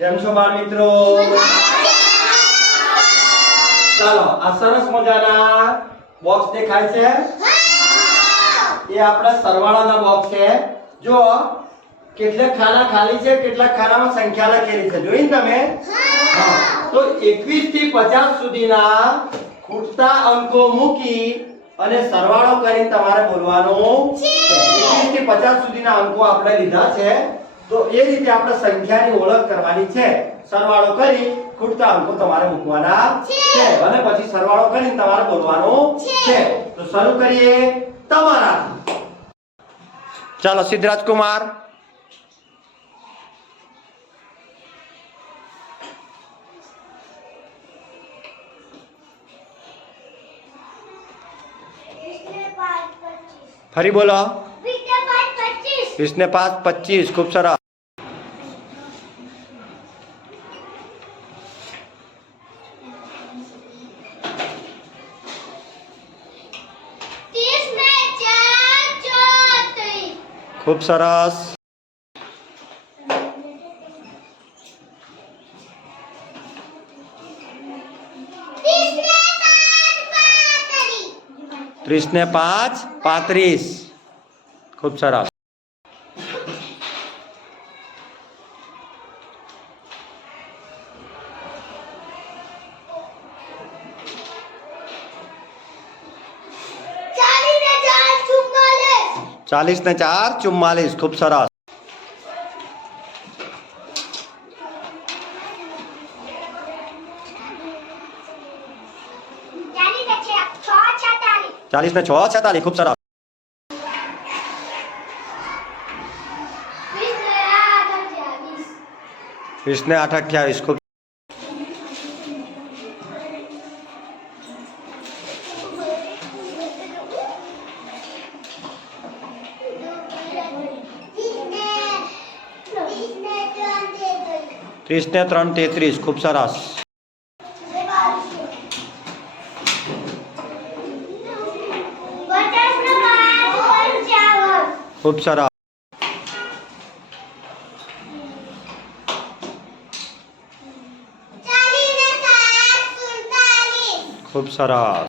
કેમ છો બાળ મિત્રો? ચાલો, આ સરસ મજાના બોક્સ દેખાય છે? એ આપણા સરવાળાના બોક્સ છે. જો કેટલા ખાના ખાલી છે, કેટલા ખાનામાં સંખ્યા લખેલી છે. જોઈ તમે? તો 21 થી 50 સુધીના ખૂટતા અંકો મૂકી અને સરવાળો કરીને તમારે બોલવાનું છે. 21 થી 50 સુધીના અંકો આપણે લીધા છે. તો એ રીતે આપણે સંખ્યાની ઓળખ કરવાની છે. સરવાળો કરી ખૂટતા અંકો તમારે મૂકવાના છે. અને પછી સરવાળો કરીને તમારે બોલવાનું છે. તો શરૂ કરીએ તમારાથી. ચાલો સિદ્ધરાજ કુમાર ફરી બોલો. વીસ ને પાંચ પચીસ. ખૂબ સરસ. ખૂબ સરસ ત્રીસ ને પાંચ પાંત્રીસ ખૂબ સરસ चालीस ने चार चुम्मालीस खूब सरस। चालीस ने छः छतालीस खूब सरस। बीस ने आठ अट्ठाईस खूब ત્રીસ ને ત્રણ તેત્રીસ ખૂબ સરસ ખૂબ સરસ ખૂબ સરસ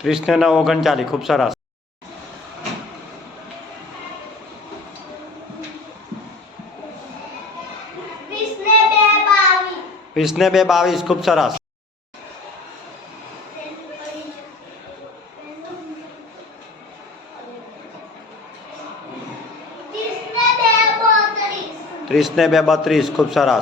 ઓગણચાળીસ ત્રીસ ને નવ ઓગણચાલીસ ખૂબ સરસ વીસ ને બે બાવીસ વીસ ને બે બાવીસ ખૂબ સરસ ત્રીસ ને બે બોત્રીસ ત્રીસ ને બે બત્રીસ ખૂબ સરસ